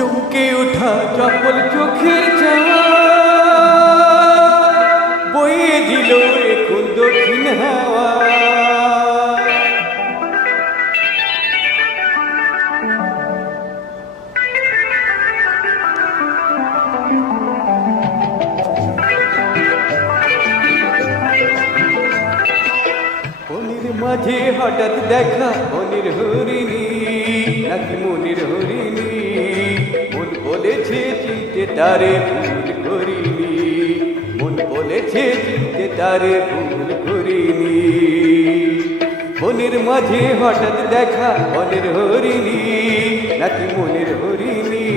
চমকে ওঠা চপল চোখের চাওয়া বয়ে দিল এখন দক্ষিণ হাওয়া। মাঝে হঠাৎ দেখা, মনির হরিণী, নাকি মনির হরিণী? তারে ভুল করিনি। মন বলেছে চিনতে তারে ভুল করিনি। মনির মাঝে হঠাৎ দেখা মনের হরিণী, নাকি মনের হরিণী?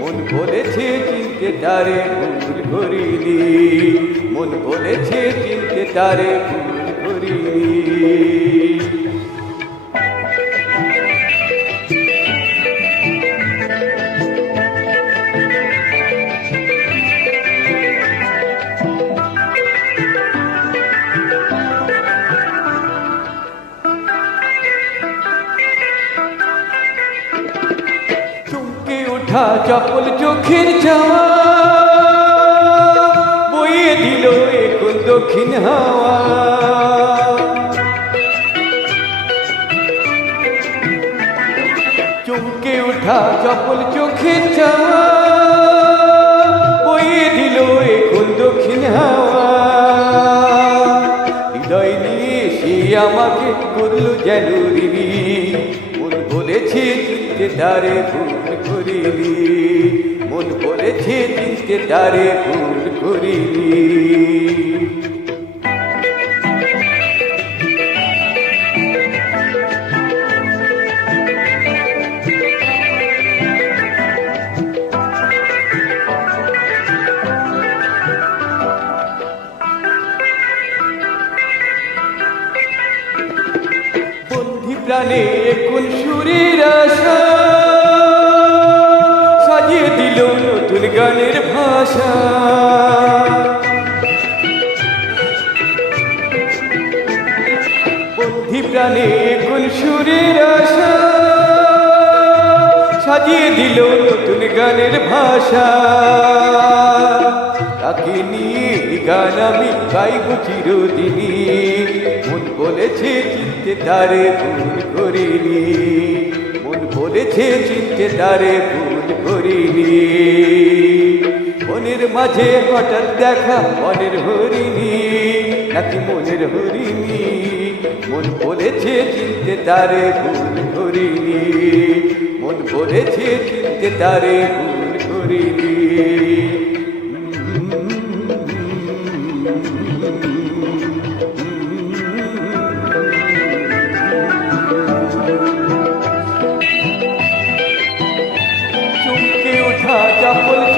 মন বলেছে চিনতে তারে ভুল করিনি। মন বলেছে চিনতে তারে ভুল ওঠা চপল চোখের যাওয়া বইয়ে দিল এখন দক্ষিণ হাওয়া। চমকে ওঠা চপল চোখের যাওয়া বইয়ে দিল এখন দক্ষিণ হাওয়া। হৃদয় নিয়ে সে আমাকে করল যেন ঋণী মন বলেছে চিনতে দারে ভুল করিনি মন বলেছে চিনতে দারে ভুল করিনি প্রাণে কোন সুরের আশা? সাজিয়ে দিল নতুন গানের ভাষা। বন্ধি প্রাণে কোন সুরের আশা? সাজিয়ে দিল নতুন গানের ভাষা। তাকে গান আমি গাইব চিরদিনই। মন বলেছে চিনতে তারে ভুল করিনি। মন বলেছে চিনতে তারে ভুল করিনি। মনের মাঝে হঠাৎ দেখা মনের হরিণী, নাকি মনের হরিণী? মন বলেছে চিনতে তারে ভুল করিনি। মন বলেছে চিনতে তারে ভুল Capulco.